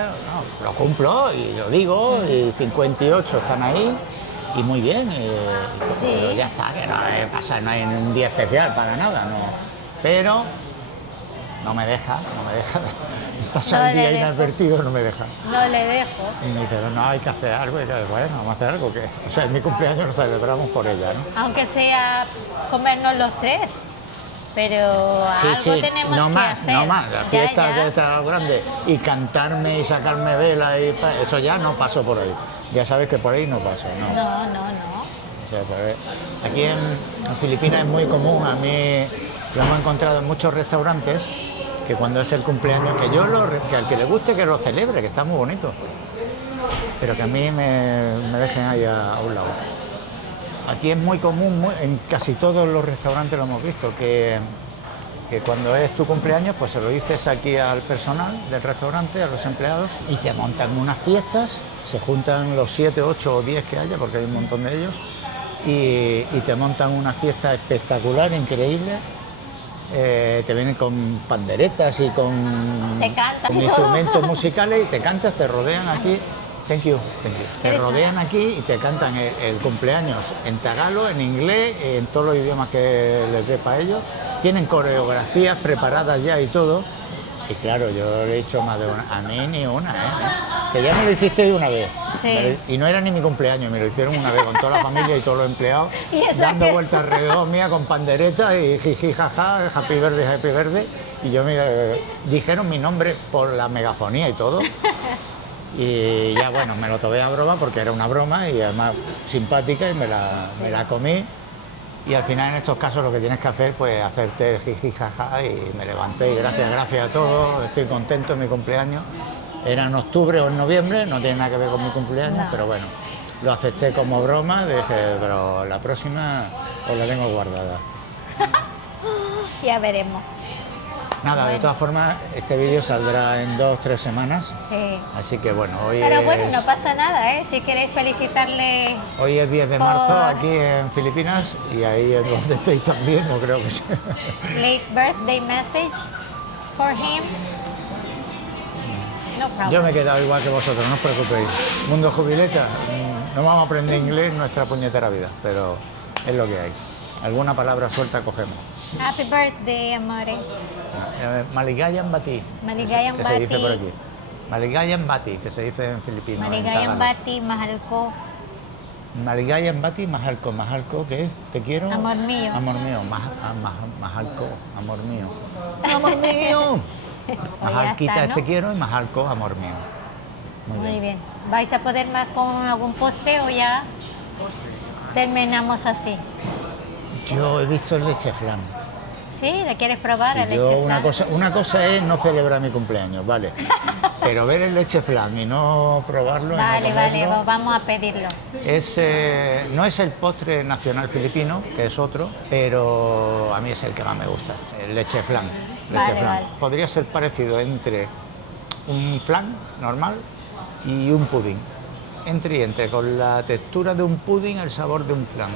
lo cumplo y lo digo, y 58 están ahí, y muy bien, Sí. pero ya está, que no hay un día especial para nada, no. Pero no me deja pasar No el le día dejo. inadvertido, no me deja. No le dejo. Y me dice, no, hay que hacer algo, y yo, bueno, vamos a hacer algo, que, o sea, en mi cumpleaños lo celebramos por ella, ¿no? Aunque sea comernos los tres. Pero algo tenemos no que más, hacer. no más. La Ya, fiesta ya. ya está grande y cantarme y sacarme vela y eso ya no paso por ahí. Ya sabes que por ahí no paso, ¿no? No. O sea, aquí en Filipinas es muy común, a mí lo hemos encontrado en muchos restaurantes que cuando es el cumpleaños, que al que le guste que lo celebre, que está muy bonito, pero que a mí me dejen ahí a un lado. Aquí es muy común, en casi todos los restaurantes lo hemos visto, que cuando es tu cumpleaños, pues se lo dices aquí al personal del restaurante, a los empleados, y te montan unas fiestas, se juntan los 7, 8 o 10 que haya, porque hay un montón de ellos, y te montan una fiesta espectacular, increíble. Te vienen con panderetas y con Te cantan y todo. instrumentos musicales y te cantas, te rodean aquí. Thank you. Te ¿Quieres rodean aquí y te cantan el cumpleaños en tagalo, en inglés, en todos los idiomas que les dé para ellos. Tienen coreografías preparadas ya y todo. Y claro, yo le he dicho más de una. A mí ni una, ¿eh? Que ya me lo hiciste una vez. Sí. Y no era ni mi cumpleaños, me lo hicieron una vez con toda la familia y todos los empleados, ¿Y eso dando qué? vueltas alrededor mía con panderetas y jiji, jaja, happy birthday. Y yo, mira, dijeron mi nombre por la megafonía y todo. Y ya, bueno, me lo tomé a broma porque era una broma y además simpática y me la comí. Y al final en estos casos lo que tienes que hacer, pues hacerte el jiji, jaja, y me levanté y gracias a todos, estoy contento en mi cumpleaños. Era en octubre o en noviembre, no tiene nada que ver con mi cumpleaños, No. pero bueno, lo acepté como broma, dije, pero la próxima os la tengo guardada. Ya veremos. Nada, de Bueno. todas formas, este vídeo saldrá en 2 o 3 semanas, Sí. así que bueno, Pero bueno, no pasa nada, ¿eh? Si queréis felicitarle. Hoy es 10 de Por- marzo aquí en Filipinas y ahí es donde estoy también, no creo que sea. Late birthday message for him. No problem. Yo me he quedado igual que vosotros, no os preocupéis. Mundo jubileta, no vamos a aprender inglés en nuestra puñetera vida, pero es lo que hay. Alguna palabra suelta cogemos. Happy birthday, amore. Maligayam bati. Maligayang que se dice bati. por aquí. Maligayam bati, que se dice en Filipinas. en Maligayang Tagalog. bati, mahal ko. Maligayam bati, mahalko, que es te quiero. Amor mío. Amor mío, mahalko, amor mío. Amor mío. Pues ya Mahalquita está, es ¿no? te quiero y mahalko, amor mío. Muy bien. ¿Vais a poder más con algún postre o ya terminamos así? Yo he visto el de cheflán. Sí, ¿le quieres probar el Yo leche flan? una cosa es no celebrar mi cumpleaños, vale. Pero ver el leche flan y no probarlo y no Vale, vale, comerlo, vamos a pedirlo. no es el postre nacional filipino, que es otro, pero a mí es el que más me gusta, el leche flan. Vale, vale. Podría ser parecido entre un flan normal y un pudín. Entre y entre, con la textura de un pudín, el sabor de un flan.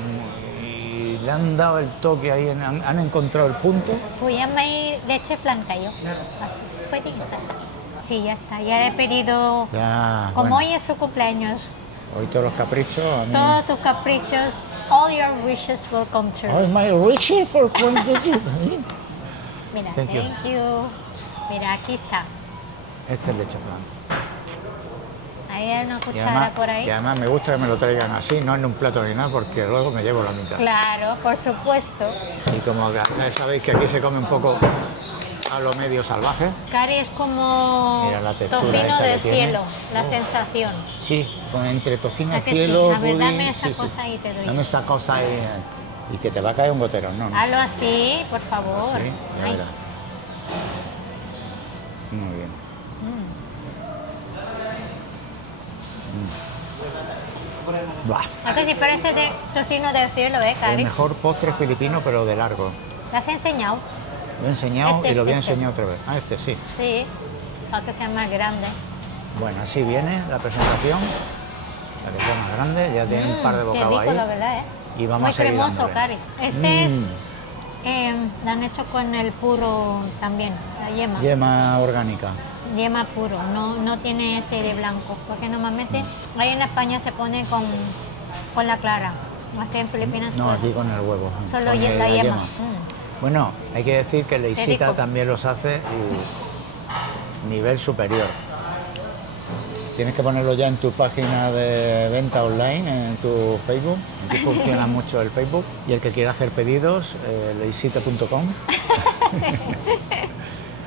Y le han dado el toque ahí, han encontrado el punto. Voy a pedir leche flan kayo. Así, puede ser. Sí, ya está, ya he pedido. Ya, Como bueno, hoy es su cumpleaños, hoy todos los caprichos. A mí... todos tus caprichos, all your wishes will come true. Ay, my wishes for quantity. Mira, Thank you. Mira, aquí está. Este es leche flan. Ahí hay una Y cuchara además, por ahí. y además me gusta que me lo traigan así, no en un plato ni nada, porque luego me llevo la mitad. Claro, por supuesto. Y como ya sabéis que aquí se come un poco a lo medio salvaje. Cari es como Mira la textura tocino esta de que tiene. cielo, la sensación. Sí, con entre tocino ¿A y que sí? cielo. A ver, pudín, dame esa sí, sí. cosa ahí, te doy. Dame esa cosa ahí. Y que te va a caer un gotero, ¿no? Hazlo así, por favor. Sí, ya Ay, verás. Muy bien. Buah, ¿a que sí parece de tocino de cielo, el Cari? mejor postre filipino, pero de largo. ¿Lo has enseñado? Lo he enseñado Este, y lo voy a este. enseñar otra vez. Ah, este sí. Sí, para que sea más grande. Bueno, así viene la presentación. La que sea más grande, ya tiene un par de Qué bocados rico, ahí. la verdad, ¿eh? Y vamos Muy a seguir cremoso, dándole. Cari. Este es, Mm, lo han hecho con el puro también, la yema. Yema orgánica. Yema puro, no tiene ese de blanco, porque normalmente ahí en España se pone con la clara, más que en Filipinas No, pues, aquí con el huevo. solo con la yema. Bueno, hay que decir que rico. Leisita también los hace y nivel superior. Tienes que ponerlo ya en tu página de venta online, en tu Facebook. Aquí funciona mucho el Facebook. Y el que quiera hacer pedidos, leisita.com.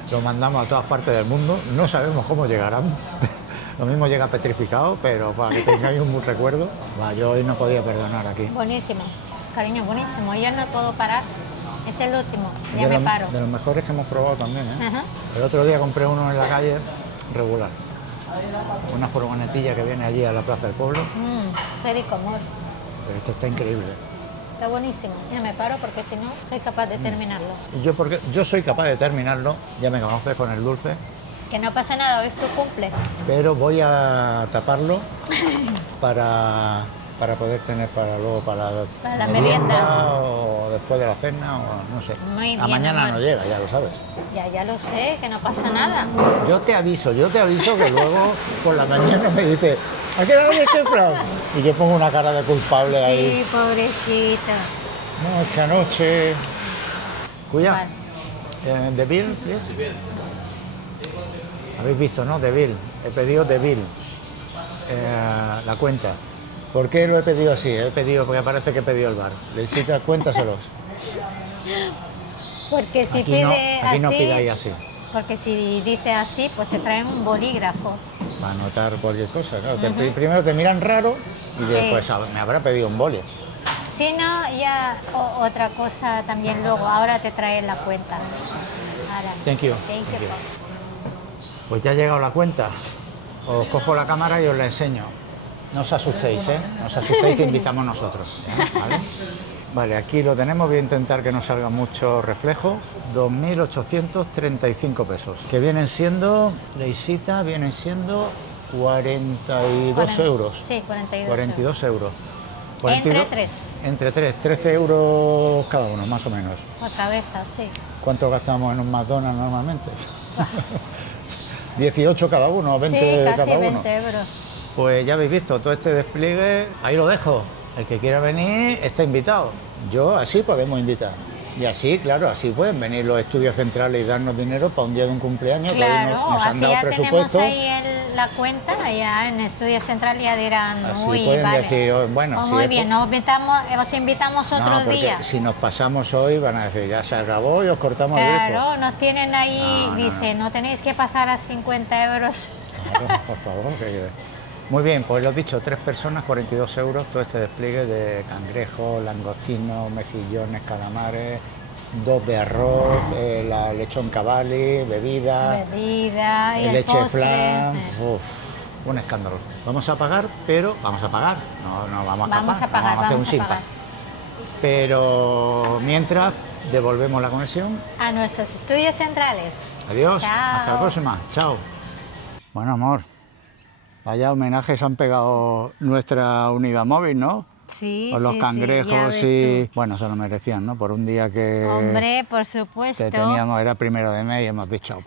Lo mandamos a todas partes del mundo. No sabemos cómo llegarán. Lo mismo llega petrificado, pero para que tengáis un buen recuerdo. Va, yo hoy no podía perdonar aquí. Buenísimo, cariño, buenísimo. Ya no puedo parar, es el último, ya De me los- paro. De los mejores que hemos probado también, ¿eh? Ajá. El otro día compré uno en la calle, regular. Una furgonetilla que viene allí a la Plaza del Pueblo. Qué rico, amor. Pero esto está increíble. Está buenísimo. Ya me paro porque si no soy capaz de terminarlo. Y yo soy capaz de terminarlo, ya me conoces con el dulce, Que no pasa nada, hoy es su cumple. pero voy a taparlo para poder tener para luego para la merienda. o después de la cena o no sé. Muy A bien, mañana amor. no llega, ya lo sabes. Ya lo sé, que no pasa nada. Yo te aviso que luego por la mañana me dice, ¿a qué hora de este plan? Y yo pongo una cara de culpable ahí. Sí, pobrecita. No, es que anoche. Cuidado. Vale. ¿De Bill, please? Habéis visto, ¿no? De Bill. He pedido de Bill. La cuenta. ¿Por qué lo he pedido así? He pedido porque parece que he pedido el bar. Leisita, cuéntaselos. Porque si Aquí pide aquí no así, pidáis así. porque si dice así, pues te traen un bolígrafo. Para anotar cualquier cosa. Claro. Primero te miran raro y Sí. después me habrá pedido un boli. Si no, ya otra cosa también luego. Ahora te traen la cuenta. Ahora. Thank you. Thank you. Pues ya ha llegado la cuenta. Os cojo la cámara y os la enseño. No os asustéis, ¿eh? No os asustéis que invitamos nosotros. ¿eh? ¿Vale? Vale, aquí lo tenemos. Voy a intentar que no salga mucho reflejo. 2.835 pesos. Que vienen siendo, Leisita, vienen siendo 42 euros. Sí, 42. 42 euros. Entre tres. Entre tres, 13 euros cada uno, más o menos. Por cabeza, sí. ¿Cuánto gastamos en un McDonald's normalmente? 18 cada uno, 20 Sí, cada casi uno. 20 euros. Pues ya habéis visto todo este despliegue, ahí lo dejo. El que quiera venir está invitado. Yo así podemos invitar. Y así, claro, así pueden venir los estudios centrales y darnos dinero para un día de un cumpleaños. que hoy Claro, nos han así dado ya tenemos presupuesto. ahí la cuenta, ya en Estudio Central ya dirán, Así uy, pueden vale. decir, oh, bueno, Pues si muy es bien, os invitamos No, otro porque día. si nos pasamos hoy van a decir, ya se acabó y os cortamos el grifo. Claro, nos tienen ahí, No, dice, no tenéis que pasar a 50 euros. Claro, por favor. Muy bien, pues lo he dicho, 3 personas, 42 euros, todo este despliegue de cangrejos, langostinos, mejillones, calamares, 2 de arroz, la lechón cavalli, bebida, Bebida y el leche postre. flan. Uf, un escándalo. Vamos a pagar, pero vamos a pagar. No vamos a Vamos a pagar, vamos a hacer un vamos a simpa. pagar. Pero mientras devolvemos la conexión. A nuestros estudios centrales. Adiós, Chao. hasta la próxima. Chao. Bueno, amor, vaya homenajes han pegado nuestra unidad móvil, ¿no? Sí, Con los sí, cangrejos sí, ya ves y... tú. Bueno, se lo merecían, ¿no? Por un día que... Hombre, por supuesto. que teníamos, era 1 de mes y hemos dicho,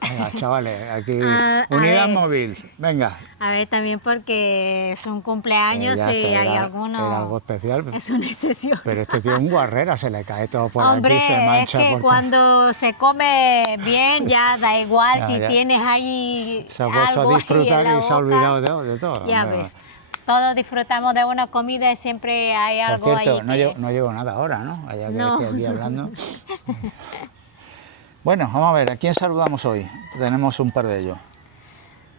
venga, chavales, aquí, A unidad ver. móvil, venga. A ver, también porque es un cumpleaños Ya y está, hay era alguno... algo especial, Es una excepción. pero este tío es un guarrera, se le cae todo por Hombre, aquí, se es mancha que por todo. cuando se come bien ya da igual Ya, si ya. tienes ahí Se ha puesto algo a ahí disfrutar en la y se ha boca. olvidado de todo. Ya hombre. ves, todos disfrutamos de una comida y siempre hay algo Por cierto, ahí no llevo nada ahora, ¿no? Allá que No. estoy aquí hablando. Bueno, vamos a ver, ¿a quién saludamos hoy? Tenemos un par de ellos.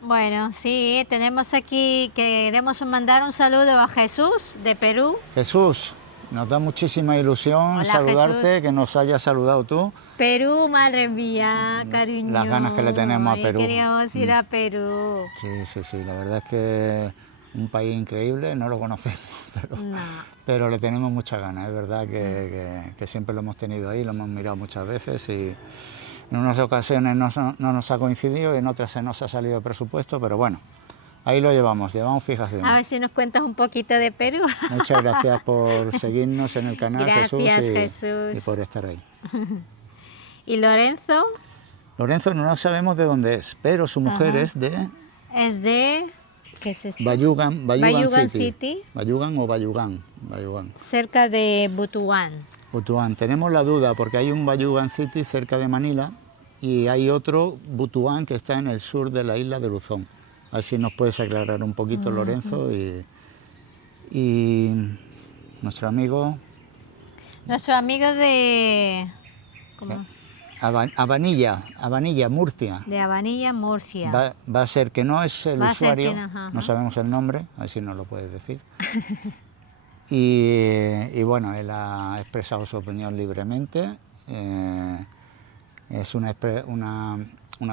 Bueno, sí, tenemos aquí, queremos mandar un saludo a Jesús de Perú. Jesús, nos da muchísima ilusión Hola, saludarte, Jesús. que nos hayas saludado tú. Perú, madre mía, cariño. Las ganas que le tenemos a Ay, Perú. Queríamos ir a Perú. Sí, la verdad es que un país increíble, no lo conocemos, No. pero le tenemos muchas ganas, es verdad que siempre lo hemos tenido ahí, lo hemos mirado muchas veces y en unas ocasiones no nos ha coincidido y en otras se nos ha salido el presupuesto, pero bueno, ahí lo llevamos fijación. A ver si nos cuentas un poquito de Perú. Muchas gracias por seguirnos en el canal, Gracias, Jesús, y Jesús. por estar ahí. ¿Y Lorenzo? Lorenzo no sabemos de dónde es, pero su mujer Ajá. es de Es de... ¿Qué es esto? Bayugan Bayugan City. City. Bayugan o Bayugan. Cerca de Butuan. Butuan. Tenemos la duda porque hay un Bayugan City cerca de Manila y hay otro Butuan que está en el sur de la isla de Luzón. A ver si nos puedes aclarar un poquito, Lorenzo, y nuestro amigo Nuestro amigo de... ¿Cómo? Abanilla, Murcia. De Habanilla, Murcia. Va a ser que no es el Va a ser usuario, que no, ajá. no sabemos el nombre, a ver si nos lo puedes decir. Y bueno, él ha expresado su opinión libremente. Es una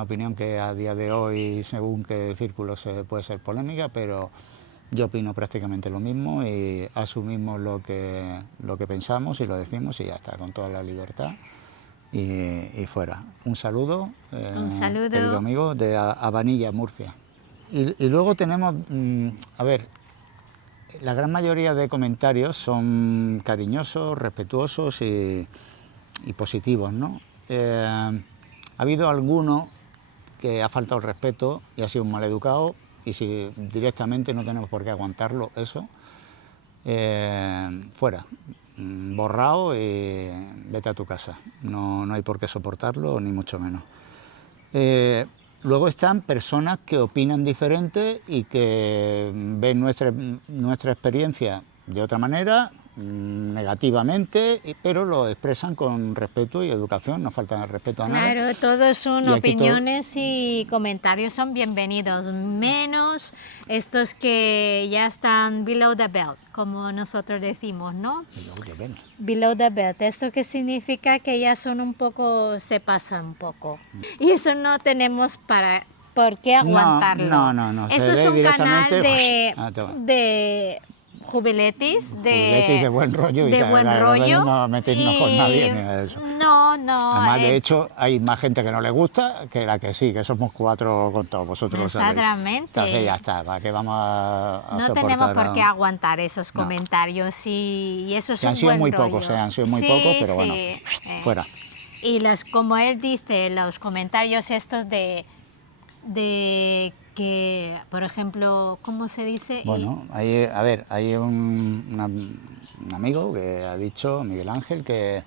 opinión que a día de hoy, según qué círculos, puede ser polémica, pero yo opino prácticamente lo mismo y asumimos lo que pensamos y lo decimos y ya está, con toda la libertad. Y fuera. Un saludo, querido amigo, de Habanilla, Murcia. Y luego tenemos, a ver, la gran mayoría de comentarios son cariñosos, respetuosos y positivos, ¿no? Ha habido alguno que ha faltado el respeto y ha sido un maleducado y si directamente no tenemos por qué aguantarlo, eso, fuera. Borrado y vete a tu casa. No hay por qué soportarlo, ni mucho menos. Luego están personas que opinan diferente y que ven nuestra experiencia de otra manera, negativamente, pero lo expresan con respeto y educación, no falta el respeto a nadie. Claro, todos son Y aquí opiniones y comentarios son bienvenidos, menos estos que ya están below the belt, como nosotros decimos, ¿no? Below the belt, ¿esto qué significa? Que ya son un poco, se pasan un poco. Y eso no tenemos por qué aguantarlo. No. Eso Se es ve un canal directamente, de jubiletis, de buen rollo y de tal, buen claro, rollo. no meternos con nadie ni nada de eso. No. Además, de hecho, hay más gente que no le gusta que la que sí, que somos 4 con todos vosotros. Lo sabéis. Exactamente. Entonces ya está, ¿para qué vamos a No soportar tenemos por qué a- aguantar esos comentarios y eso es Que un han sido buen muy rollo. pocos, han sido muy Sí, pocos, pero bueno, sí. fuera. Y como él dice, los comentarios estos de que, por ejemplo, ¿cómo se dice? Bueno, hay un amigo que ha dicho, Miguel Ángel, que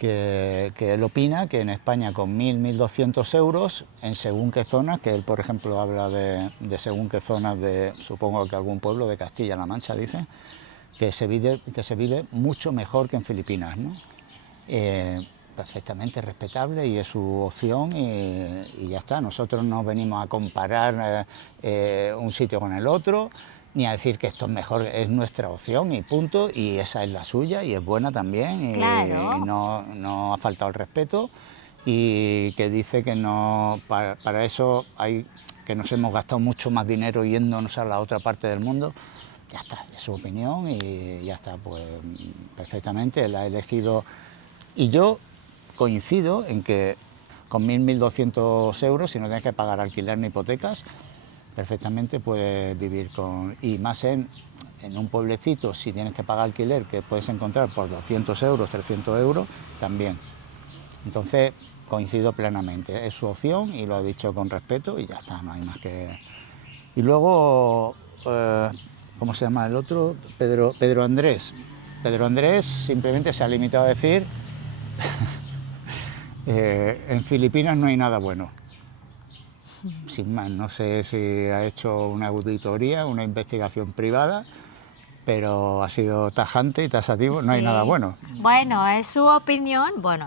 él opina que en España con 1.200 euros, en según qué zonas, que él, por ejemplo, habla de según qué zonas de, supongo que algún pueblo de Castilla-La Mancha, dice, que se vive mucho mejor que en Filipinas, ¿no? Perfectamente respetable y es su opción y ya está. Nosotros no venimos a comparar un sitio con el otro ni a decir que esto es mejor, es nuestra opción y punto, y esa es la suya y es buena también, Claro. y no ha faltado el respeto, y que dice que no, para eso hay que nos hemos gastado mucho más dinero yéndonos a la otra parte del mundo. Ya está, es su opinión y ya está, pues perfectamente, él ha elegido. Y yo coincido en que con 1.200 euros, si no tienes que pagar alquiler ni hipotecas, perfectamente puedes vivir con... Y más en un pueblecito, si tienes que pagar alquiler, que puedes encontrar por 200 euros, 300 euros, también. Entonces, coincido plenamente, es su opción y lo ha dicho con respeto y ya está, no hay más que... Y luego, ¿cómo se llama el otro? Pedro Andrés. Pedro Andrés simplemente se ha limitado a decir, en Filipinas no hay nada bueno. Sin más, no sé si ha hecho una auditoría, una investigación privada, pero ha sido tajante y taxativo, no hay Sí. nada bueno. Bueno, es su opinión. Bueno,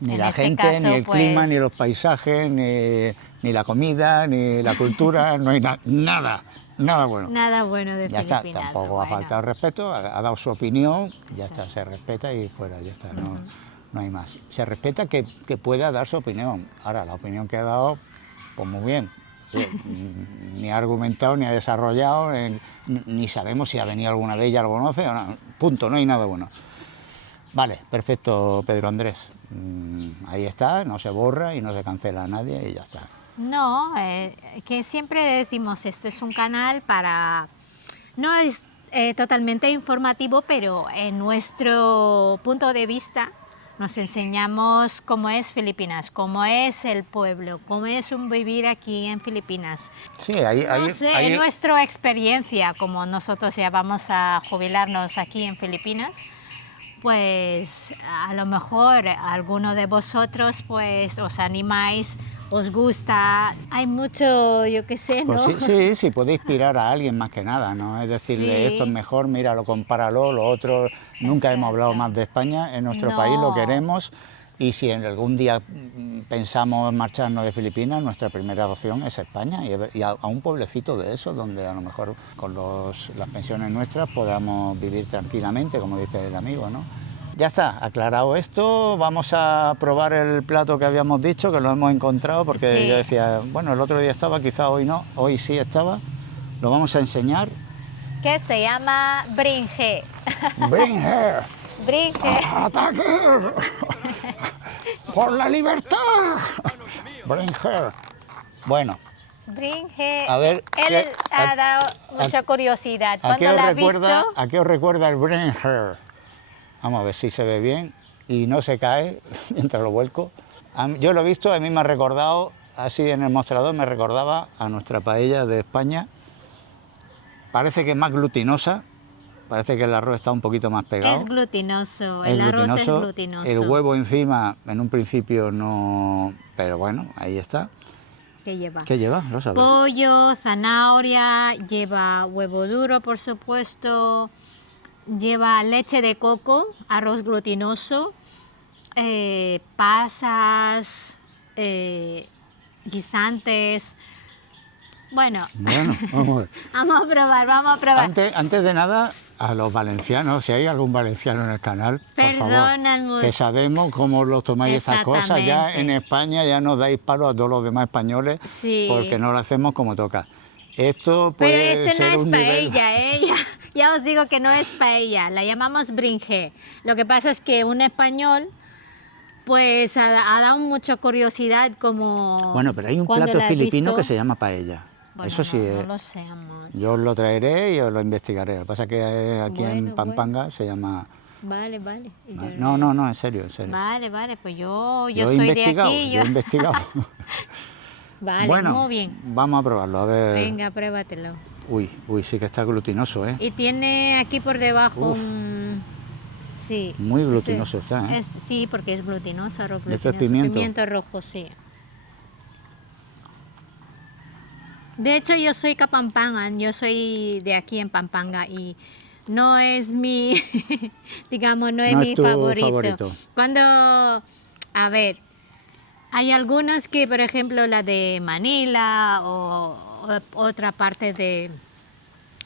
Ni en la este gente, caso, ni el pues, clima, ni los paisajes, ni la comida, ni la cultura, no hay nada bueno. nada bueno de Ya está, Filipinas. tampoco ha bueno. faltado respeto, ha dado su opinión, ya está, se respeta y fuera, ya está, no hay más. Se respeta que pueda dar su opinión. Ahora, la opinión que ha dado, pues muy bien. Ni ha argumentado, ni ha desarrollado, ni sabemos si ha venido alguna de ellas, lo conoce o no. Punto, no hay nada bueno. Vale, perfecto, Pedro Andrés. Ahí está, no se borra y no se cancela a nadie y ya está. No, que siempre decimos esto es un canal para... No es totalmente informativo, pero en nuestro punto de vista nos enseñamos cómo es Filipinas, cómo es el pueblo, cómo es un vivir aquí en Filipinas. Sí, No sé, en nuestra experiencia, como nosotros ya vamos a jubilarnos aquí en Filipinas, pues a lo mejor alguno de vosotros pues os animáis, os gusta, hay mucho, yo qué sé, ¿no? Pues sí, puede inspirar a alguien más que nada, ¿no? Es decirle, Sí. esto es mejor, míralo, compáralo, lo otro, nunca hemos hablado Exacto. más de España, en nuestro No. país lo queremos, y si en algún día pensamos marcharnos de Filipinas, nuestra primera opción es España, y a un pueblecito de esos, donde a lo mejor con las pensiones nuestras podamos vivir tranquilamente, como dice el amigo, ¿no? Ya está, aclarado esto, vamos a probar el plato que habíamos dicho, que lo hemos encontrado, porque Sí. yo decía, bueno, el otro día estaba, quizá hoy no, hoy sí estaba, lo vamos a enseñar. Que se llama brinje. Bring her, Brinje. ataque, por la libertad, bring her. Bueno, Brinje. A ver, Él ¿qué- ha dado mucha curiosidad. ¿a qué Cuando os la ha recuerda, visto, a qué os recuerda el bring her? Vamos a ver si se ve bien y no se cae mientras lo vuelco. Yo lo he visto, a mí me ha recordado, así en el mostrador, me recordaba a nuestra paella de España. Parece que es más glutinosa, parece que el arroz está un poquito más pegado. es glutinoso. Es El arroz es glutinoso, glutinoso. el huevo encima, en un principio no... Pero bueno, ahí está. ¿Qué lleva? ¿Qué lleva? Lo sabes. Pollo, zanahoria, lleva huevo duro, por supuesto, lleva leche de coco, arroz glutinoso, pasas, guisantes. Bueno, Bueno, vamos a ver. vamos a probar. Antes de nada, a los valencianos, si hay algún valenciano en el canal, por favor, Perdóname. que sabemos cómo los tomáis estas cosas. Ya Exactamente. en España ya nos dais palo a todos los demás españoles, Sí. porque no lo hacemos como toca. Esto Pero puede este no ser es un nivel... paella, ¿eh? Ya os digo que no es paella, la llamamos brinje. Lo que pasa es que un español pues ha dado mucha curiosidad como... Bueno, pero hay un cuando plato la ha filipino visto. que se llama paella. Bueno, Eso sí, no lo sé, amor. yo os lo traeré y os lo investigaré. Lo que pasa es que aquí en Bueno, Pampanga se llama... Vale. Y yo No, en serio, en serio. Vale, pues yo Yo he soy de investigado, aquí. yo he investigado. Vale, Bueno, muy bien. vamos a probarlo, a ver. Venga, pruébatelo. Uy, sí que está glutinoso, ¿eh? Y tiene aquí por debajo Uf. Sí. Muy glutinoso está, ¿eh? Sí, porque es glutinoso, arroz Esto es glutinoso. pimiento. Rojo, sí. De hecho, yo soy capampangan, yo soy de aquí en Pampanga y no es mi, digamos, no es No es mi tu favorito. favorito. A ver, hay algunos que, por ejemplo, la de Manila o otra parte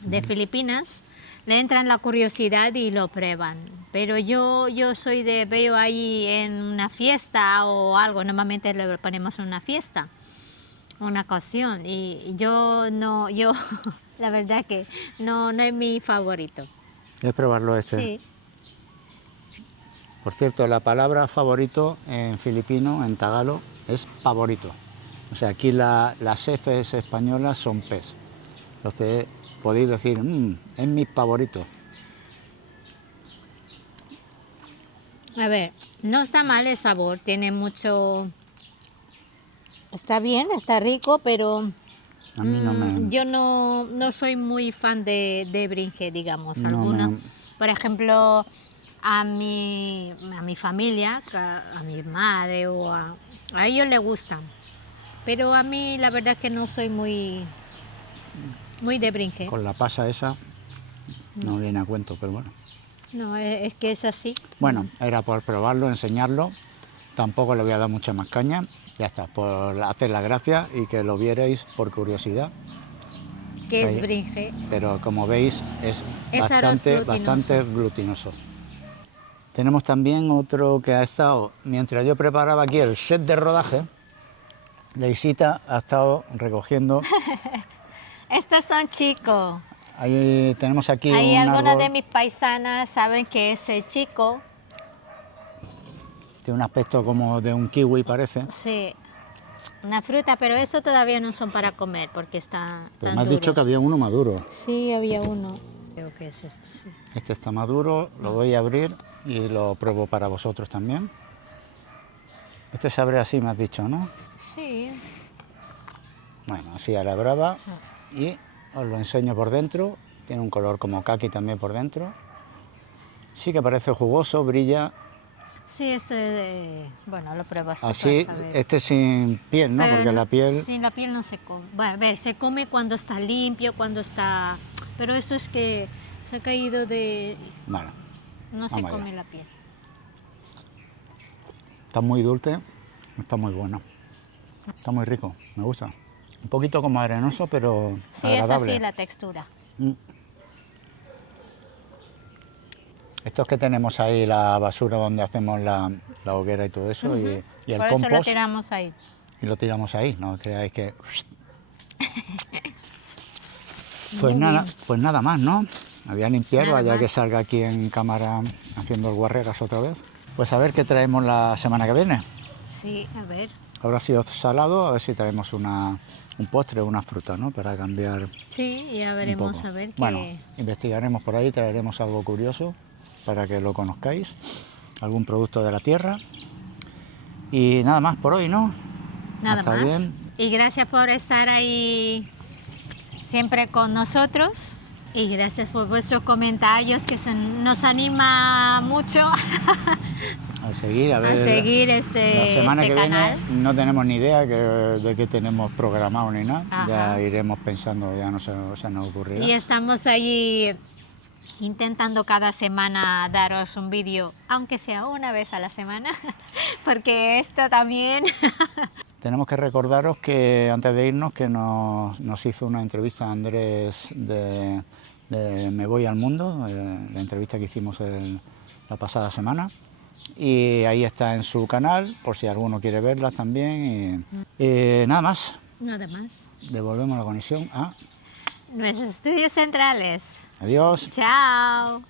de Filipinas, le entran la curiosidad y lo prueban. Pero yo soy de, veo ahí en una fiesta o algo, normalmente lo ponemos en una fiesta, una ocasión, y yo no, la verdad que no es mi favorito. Es probarlo este. Sí, Por cierto, la palabra favorito en filipino, en tagalo, es favorito. O sea, aquí las Fs españolas son Ps. Entonces podéis decir, es mi favorito. a ver, no está mal el sabor, tiene mucho... Está bien, está rico, pero A mí no me... yo no soy muy fan de brinje, digamos. No Alguna, me- por ejemplo, a mi familia, a mi madre o a ellos les gustan. Pero a mí la verdad que no soy muy de brinje. Con la pasa esa no viene a cuento, pero bueno. No, es que es así. Bueno, era por probarlo, enseñarlo. Tampoco le voy a dar mucha más caña. Ya está, por hacer la gracia y que lo vierais por curiosidad. Que es Sí. brinje. Pero como veis es Es arroz bastante glutinoso. Tenemos también otro que ha estado, mientras yo preparaba aquí el set de rodaje, Leisita ha estado recogiendo. Estos son chicos. Ahí tenemos aquí Hay un algunas árbol, de mis paisanas saben que ese chico, tiene un aspecto como de un kiwi parece. sí, una fruta, pero eso todavía no son para comer porque está Pues tan me has dicho duro. que había uno maduro. Sí, había uno. Creo que es este, sí. Este está maduro, lo voy a abrir y lo pruebo para vosotros también. Este se abre así, me has dicho, ¿no? Sí. Bueno, así a la brava y os lo enseño por dentro. Tiene un color como caqui también por dentro. Sí que parece jugoso, brilla. Sí, este, bueno, lo pruebo así. Así, para saber. este sin piel, ¿no? Pero Porque la piel... Sí, la piel no se come. Bueno, a ver, se come cuando está limpio, cuando está... Pero eso es que se ha caído de... Bueno, No se Vamos come allá. la piel. está muy dulce, está muy bueno. Está muy rico, me gusta. Un poquito como arenoso, pero Sí, es agradable. así la textura. Estos que tenemos ahí, la basura donde hacemos la hoguera y todo eso, y el Por eso lo compost, tiramos ahí. y lo tiramos ahí, no creáis que... Pues nada más, ¿no? Me voy a limpiar, Nada vaya más. que salga aquí en cámara haciendo el guarreras otra vez. Pues a ver qué traemos la semana que viene. Sí, a ver. Ahora ha sido salado, a ver si traemos un postre o una fruta, ¿no? Para cambiar Sí, ya un veremos poco. a ver qué... Bueno, investigaremos por ahí, traeremos algo curioso para que lo conozcáis, algún producto de la tierra. Y nada más por hoy, ¿no? Nada Está más. bien. Y gracias por estar ahí siempre con nosotros. Y gracias por vuestros comentarios que nos anima mucho A seguir, a a ver. seguir La semana este que canal. viene no tenemos ni idea de qué tenemos programado ni nada. Ajá. Ya iremos pensando, ya no se nos ocurrirá. Y estamos ahí intentando cada semana daros un vídeo, aunque sea una vez a la semana, porque esto también... Tenemos que recordaros que antes de irnos que nos hizo una entrevista Andrés de Me Voy al Mundo, la entrevista que hicimos la pasada semana. Y ahí está en su canal, por si alguno quiere verla también. Y nada más, Nada más. devolvemos la conexión. Nuestros estudios centrales. Adiós. Chao.